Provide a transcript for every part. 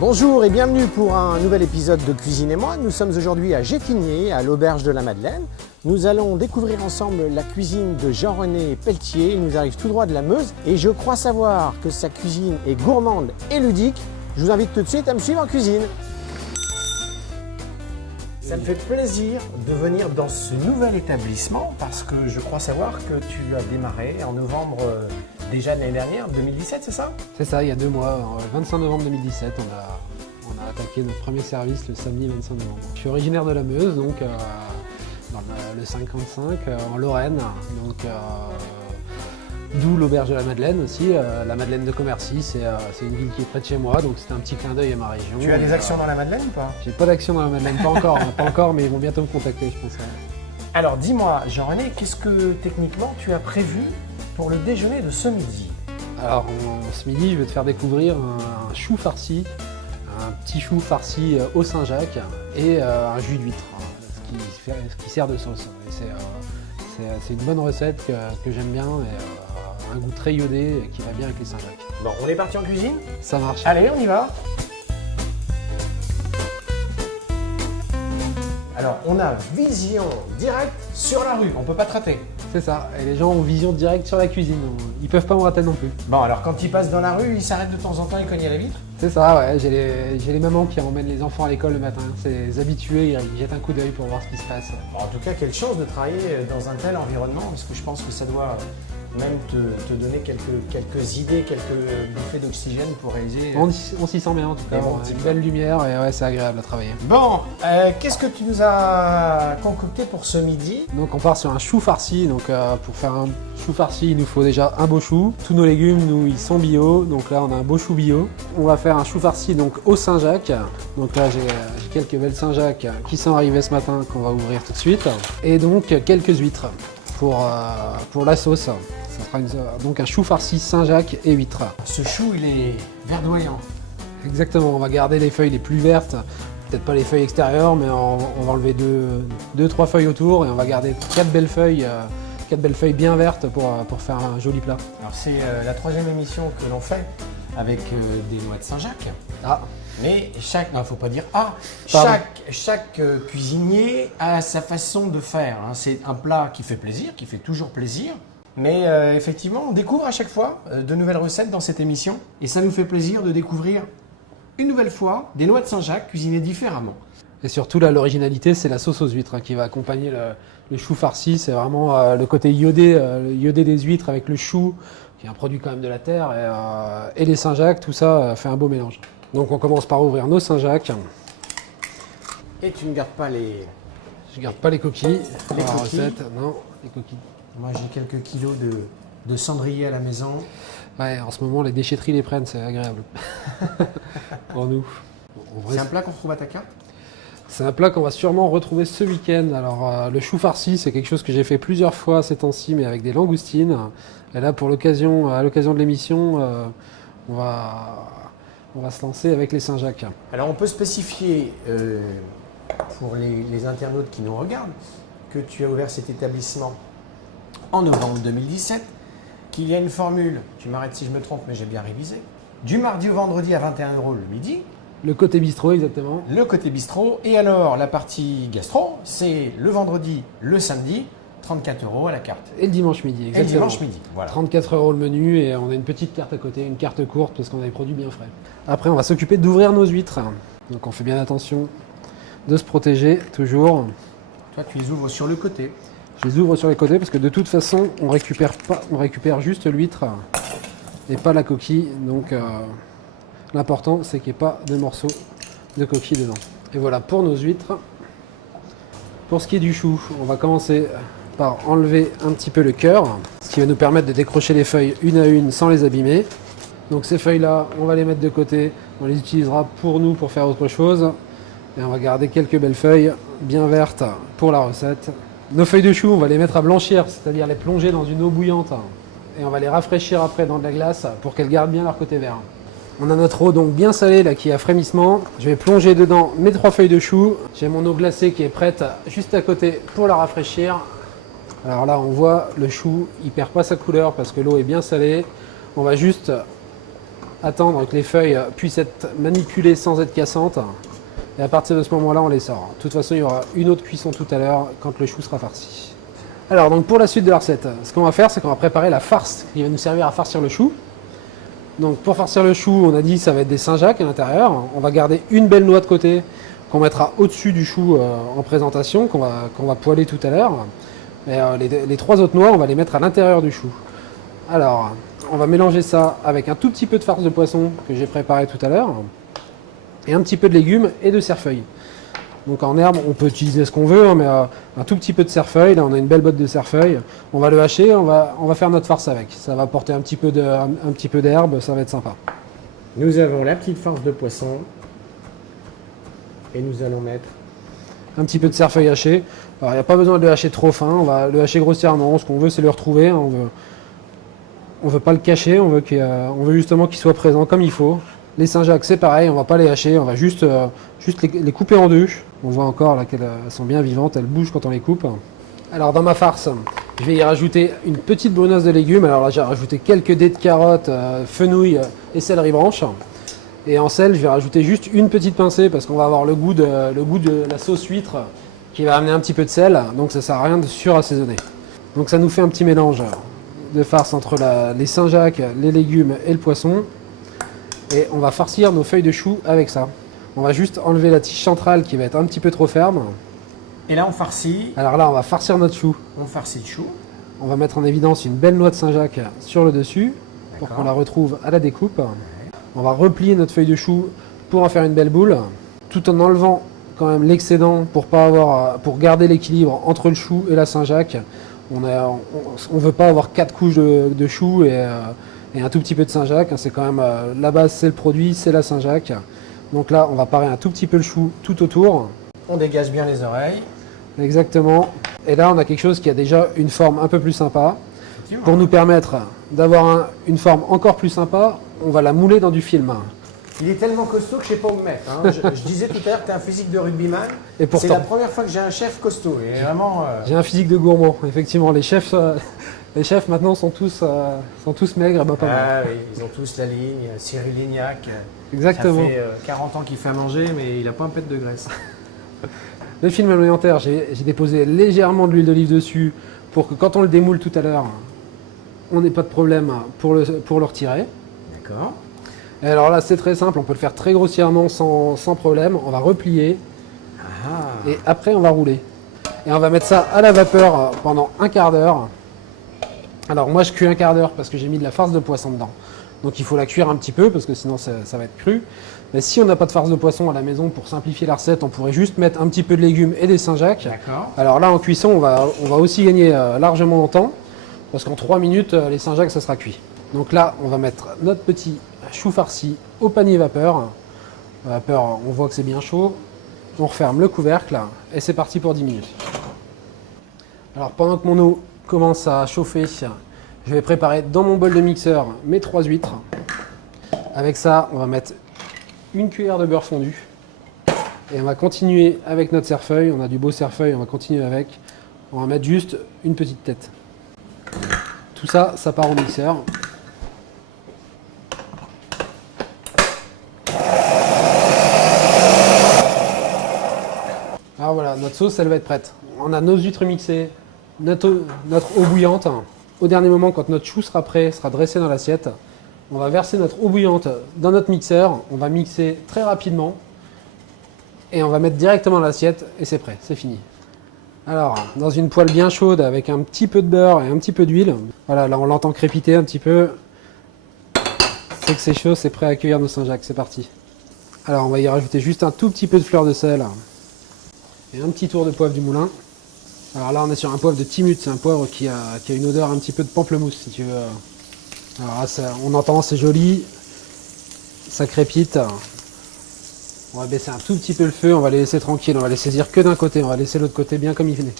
Bonjour et bienvenue pour un nouvel épisode de Cuisine et moi. Nous sommes aujourd'hui à Gétigné, à l'Auberge de la Madeleine. Nous allons découvrir ensemble la cuisine de Jean-René Pelletier. Il nous arrive tout droit de la Meuse et je crois savoir que sa cuisine est gourmande et ludique. Je vous invite tout de suite à me suivre en cuisine. Ça me fait plaisir de venir dans ce nouvel établissement parce que je crois savoir que tu as démarré en novembre déjà de l'année dernière, 2017, c'est ça? C'est ça, il y a 2 mois, le 25 novembre 2017, on a attaqué notre premier service le samedi 25 novembre. Je suis originaire de la Meuse, donc dans le 55, en Lorraine, donc d'où l'Auberge de la Madeleine aussi. La Madeleine de Commercy, c'est une ville qui est près de chez moi, donc c'était un petit clin d'œil à ma région. Tu as des actions dans la Madeleine ou pas? J'ai pas d'action dans la Madeleine, pas encore, pas encore, mais ils vont bientôt me contacter, je pense. Alors dis-moi, Jean-René, qu'est-ce que techniquement tu as prévu pour le déjeuner de ce midi? Alors ce midi, je vais te faire découvrir un chou farci, un petit chou farci au Saint-Jacques et un jus d'huître, ce qui sert de sauce. C'est une bonne recette que j'aime bien et un goût très iodé qui va bien avec les Saint-Jacques. Bon, on est parti en cuisine? Ça marche. Allez, on y va. Alors, on a vision directe sur la rue, on peut pas te rater. C'est ça, et les gens ont vision directe sur la cuisine, ils peuvent pas me rater non plus. Bon, alors quand ils passent dans la rue, ils s'arrêtent de temps en temps et cognent à la vitre? C'est ça, ouais, j'ai les mamans qui emmènent les enfants à l'école le matin, c'est les habitués, ils jettent un coup d'œil pour voir ce qui se passe. Bon, en tout cas, quelle chance de travailler dans un tel environnement, parce que je pense que ça doit même te donner quelques idées, quelques bouffées d'oxygène pour réaliser... On s'y sent bien en tout cas, une belle lumière et ouais, c'est agréable à travailler. Bon, qu'est-ce que tu nous as concocté pour ce midi? Donc on part sur un chou farci, donc pour faire un chou farci, il nous faut déjà un beau chou. Tous nos légumes, nous, ils sont bio, donc là on a un beau chou bio. On va faire un chou farci donc au Saint-Jacques, donc là j'ai quelques belles Saint-Jacques qui sont arrivées ce matin qu'on va ouvrir tout de suite. Et donc quelques huîtres pour la sauce. Ça sera donc un chou farci Saint-Jacques et huîtres. Ce chou, il est verdoyant. Exactement, on va garder les feuilles les plus vertes, peut-être pas les feuilles extérieures, mais on va enlever 2-3 feuilles autour et on va garder 4 belles feuilles bien vertes pour faire un joli plat. Alors c'est la 3e émission que l'on fait avec des noix de Saint-Jacques. Ah. Mais non, faut pas dire chaque cuisinier a sa façon de faire. Hein. C'est un plat qui fait plaisir, qui fait toujours plaisir. Mais effectivement, on découvre à chaque fois de nouvelles recettes dans cette émission. Et ça nous fait plaisir de découvrir une nouvelle fois des noix de Saint-Jacques cuisinées différemment. Et surtout, là, l'originalité, c'est la sauce aux huîtres qui va accompagner le chou farci. C'est vraiment le côté iodé des huîtres avec le chou, qui est un produit quand même de la terre, et les Saint-Jacques, tout ça fait un beau mélange. Donc on commence par ouvrir nos Saint-Jacques. Et tu ne gardes pas les... Je garde pas les coquilles pour la recette. Non, les coquilles. Moi j'ai quelques kilos de cendrier à la maison. Ouais, en ce moment les déchetteries les prennent, c'est agréable. Pour nous. C'est un plat qu'on retrouve à ta carte? C'est un plat qu'on va sûrement retrouver ce week-end. Alors le chou farci, c'est quelque chose que j'ai fait plusieurs fois ces temps-ci, mais avec des langoustines. Et là, à l'occasion de l'émission, on va se lancer avec les Saint-Jacques. Alors on peut spécifier pour les internautes qui nous regardent que tu as ouvert cet établissement en novembre 2017, qu'il y a une formule, tu m'arrêtes si je me trompe mais j'ai bien révisé, du mardi au vendredi à 21 € le midi. Le côté bistrot, exactement. Le côté bistrot. Et alors la partie gastro, c'est le vendredi, le samedi, 34 € à la carte. Et le dimanche midi, exactement. Et le dimanche midi, voilà. 34 € le menu et on a une petite carte à côté, une carte courte parce qu'on a des produits bien frais. Après, on va s'occuper d'ouvrir nos huîtres. Donc on fait bien attention de se protéger toujours. Toi, tu les ouvres sur le côté. Je les ouvre sur les côtés parce que de toute façon, on récupère juste l'huître et pas la coquille. Donc l'important, c'est qu'il n'y ait pas de morceaux de coquille dedans. Et voilà pour nos huîtres. Pour ce qui est du chou, on va commencer par enlever un petit peu le cœur, ce qui va nous permettre de décrocher les feuilles une à une sans les abîmer. Donc ces feuilles-là, on va les mettre de côté, on les utilisera pour nous pour faire autre chose. Et on va garder quelques belles feuilles bien vertes pour la recette. Nos feuilles de chou, on va les mettre à blanchir, c'est-à-dire les plonger dans une eau bouillante. Et on va les rafraîchir après dans de la glace pour qu'elles gardent bien leur côté vert. On a notre eau donc bien salée là qui est à frémissement. Je vais plonger dedans mes 3 feuilles de chou. J'ai mon eau glacée qui est prête juste à côté pour la rafraîchir. Alors là, on voit le chou, il perd pas sa couleur parce que l'eau est bien salée. On va juste attendre que les feuilles puissent être manipulées sans être cassantes. Et à partir de ce moment-là, on les sort. De toute façon, il y aura une autre cuisson tout à l'heure quand le chou sera farci. Alors, donc pour la suite de la recette, ce qu'on va faire, c'est qu'on va préparer la farce qui va nous servir à farcir le chou. Donc pour farcir le chou, on a dit que ça va être des Saint-Jacques à l'intérieur. On va garder une belle noix de côté qu'on mettra au-dessus du chou en présentation, qu'on va poêler tout à l'heure. Et les 3 autres noix, on va les mettre à l'intérieur du chou. Alors, on va mélanger ça avec un tout petit peu de farce de poisson que j'ai préparé tout à l'heure. Et un petit peu de légumes et de cerfeuil. Donc en herbe, on peut utiliser ce qu'on veut, hein, mais un tout petit peu de cerfeuil. Là, on a une belle botte de cerfeuil. On va le hacher, on va faire notre farce avec. Ça va apporter un petit peu d'herbe, ça va être sympa. Nous avons la petite farce de poisson. Et nous allons mettre un petit peu de cerfeuil haché. Alors, il n'y a pas besoin de le hacher trop fin, on va le hacher grossièrement. Ce qu'on veut, c'est le retrouver. Hein. On veut pas le cacher, on veut justement qu'il soit présent comme il faut. Les Saint-Jacques, c'est pareil, on va pas les hacher, on va juste les couper en deux. On voit encore là qu'elles sont bien vivantes, elles bougent quand on les coupe. Alors dans ma farce, je vais y rajouter une petite brunasse de légumes. Alors là, j'ai rajouté quelques dés de carottes, fenouil et céleri branche. Et en sel, je vais rajouter juste une petite pincée parce qu'on va avoir le goût de la sauce huître qui va amener un petit peu de sel. Donc ça sert à rien de surassaisonner. Donc ça nous fait un petit mélange de farce entre les Saint-Jacques, les légumes et le poisson. Et on va farcir nos feuilles de chou avec ça. On va juste enlever la tige centrale qui va être un petit peu trop ferme. Et là, on farcit. Alors là, on va farcir notre chou. On farcit le chou. On va mettre en évidence une belle noix de Saint-Jacques sur le dessus pour qu'on la retrouve à la découpe. Ouais. On va replier notre feuille de chou pour en faire une belle boule, tout en enlevant quand même l'excédent pour garder l'équilibre entre le chou et la Saint-Jacques. On ne veut pas avoir 4 couches de chou et un tout petit peu de Saint-Jacques. C'est quand même la base, c'est le produit, c'est la Saint-Jacques. Donc là, on va parer un tout petit peu le chou tout autour. On dégage bien les oreilles. Exactement. Et là, on a quelque chose qui a déjà une forme un peu plus sympa. Pour nous permettre d'avoir une forme encore plus sympa, on va la mouler dans du film. Il est tellement costaud que je ne sais pas où le mettre. Hein. Je disais tout à l'heure que tu as un physique de rugbyman. Et pourtant, c'est la première fois que j'ai un chef costaud. Et vraiment, j'ai un physique de gourmand. Effectivement, les chefs maintenant sont tous maigres. Bah, pas mal. Ah oui, ils ont tous la ligne. Cyril Lignac. Exactement. Ça fait 40 ans qu'il fait à manger, mais il n'a pas un pet de graisse. Le film alimentaire, j'ai déposé légèrement de l'huile d'olive dessus pour que quand on le démoule tout à l'heure, on n'ait pas de problème pour le retirer. D'accord. Et alors là, c'est très simple, on peut le faire très grossièrement sans problème. On va replier et après on va rouler. Et on va mettre ça à la vapeur pendant un quart d'heure. Alors moi je cuis un quart d'heure parce que j'ai mis de la farce de poisson dedans. Donc il faut la cuire un petit peu parce que sinon ça va être cru. Mais si on n'a pas de farce de poisson à la maison, pour simplifier la recette, on pourrait juste mettre un petit peu de légumes et des Saint-Jacques. D'accord. Alors là en cuisson, on va aussi gagner largement en temps parce qu'en 3 minutes, les Saint-Jacques ça sera cuit. Donc là, on va mettre notre petit chou farci au panier vapeur. La vapeur, on voit que c'est bien chaud. On referme le couvercle et c'est parti pour 10 minutes. Alors pendant que mon eau commence à chauffer, je vais préparer dans mon bol de mixeur mes 3 huîtres. Avec ça, on va mettre une cuillère de beurre fondu. Et on va continuer avec notre cerfeuil. On a du beau cerfeuil, on va continuer avec. On va mettre juste une petite tête. Tout ça, ça part au mixeur. Alors voilà, notre sauce, elle va être prête. On a nos huîtres mixées, notre eau bouillante. Au dernier moment, quand notre chou sera prêt, sera dressé dans l'assiette, on va verser notre eau bouillante dans notre mixeur. On va mixer très rapidement et on va mettre directement dans l'assiette et c'est prêt, c'est fini. Alors, dans une poêle bien chaude avec un petit peu de beurre et un petit peu d'huile. Voilà, là on l'entend crépiter un petit peu. C'est que c'est chaud, c'est prêt à accueillir nos Saint-Jacques, c'est parti. Alors on va y rajouter juste un tout petit peu de fleur de sel et un petit tour de poivre du moulin. Alors là on est sur un poivre de Timut, c'est un poivre qui a une odeur un petit peu de pamplemousse si tu veux. Alors là, on entend, c'est joli, ça crépite. On va baisser un tout petit peu le feu, on va les laisser tranquilles, on va les saisir que d'un côté, on va laisser l'autre côté bien comme il venait.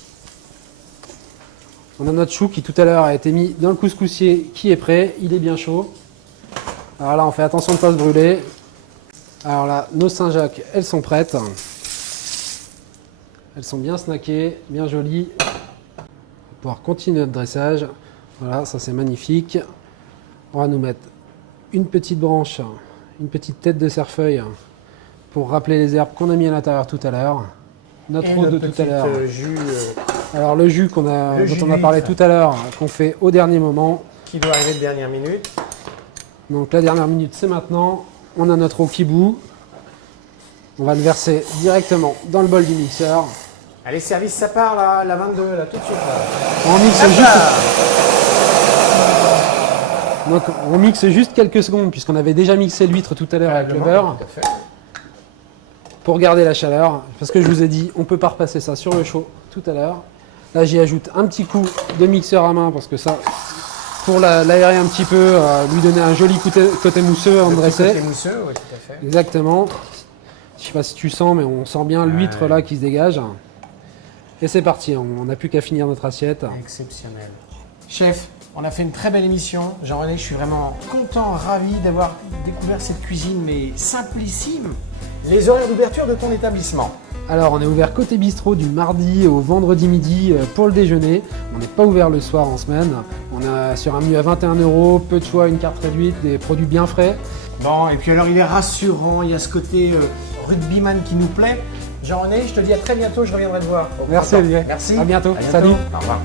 On a notre chou qui tout à l'heure a été mis dans le couscoussier qui est prêt, il est bien chaud. Alors là on fait attention de ne pas se brûler. Alors là, nos Saint-Jacques, elles sont prêtes. Elles sont bien snackées, bien jolies. On va pouvoir continuer notre dressage. Voilà, ça c'est magnifique. On va nous mettre une petite branche, une petite tête de cerfeuil pour rappeler les herbes qu'on a mis à l'intérieur tout à l'heure. Notre eau de tout à l'heure. Jus Alors le jus dont on a parlé tout à l'heure, qu'on fait au dernier moment. qui doit arriver de dernière minute. Donc la dernière minute, c'est maintenant. On a notre eau qui bout. On va le verser directement dans le bol du mixeur. Allez, service, ça part là, la 22, là, tout de suite. Là. On mixe Hop juste. là. Donc on mixe juste quelques secondes puisqu'on avait déjà mixé l'huître tout à l'heure avec le beurre Tout à fait. pour garder la chaleur. Parce que je vous ai dit, on peut pas repasser ça sur le chaud tout à l'heure. Là j'y ajoute un petit coup de mixeur à main parce que ça, pour l'aérer un petit peu, lui donner un joli côté mousseux en dresser. Côté mousseux, oui, tout à fait. Exactement. Je sais pas si tu sens, mais on sent bien l'huître là qui se dégage. Et c'est parti, on n'a plus qu'à finir notre assiette. Exceptionnel. Chef, on a fait une très belle émission. Jean-René, je suis vraiment content, ravi d'avoir découvert cette cuisine, mais simplissime. Les horaires d'ouverture de ton établissement? Alors on est ouvert côté bistrot du mardi au vendredi midi pour le déjeuner. On n'est pas ouvert le soir en semaine. On est sur un menu à 21 €, peu de choix, une carte réduite, des produits bien frais. Bon, et puis alors il est rassurant, il y a ce côté rugbyman qui nous plaît. Jean-René, je te dis à très bientôt, je reviendrai te voir. Merci Olivier. Merci. À bientôt. À bientôt. Salut. Au revoir.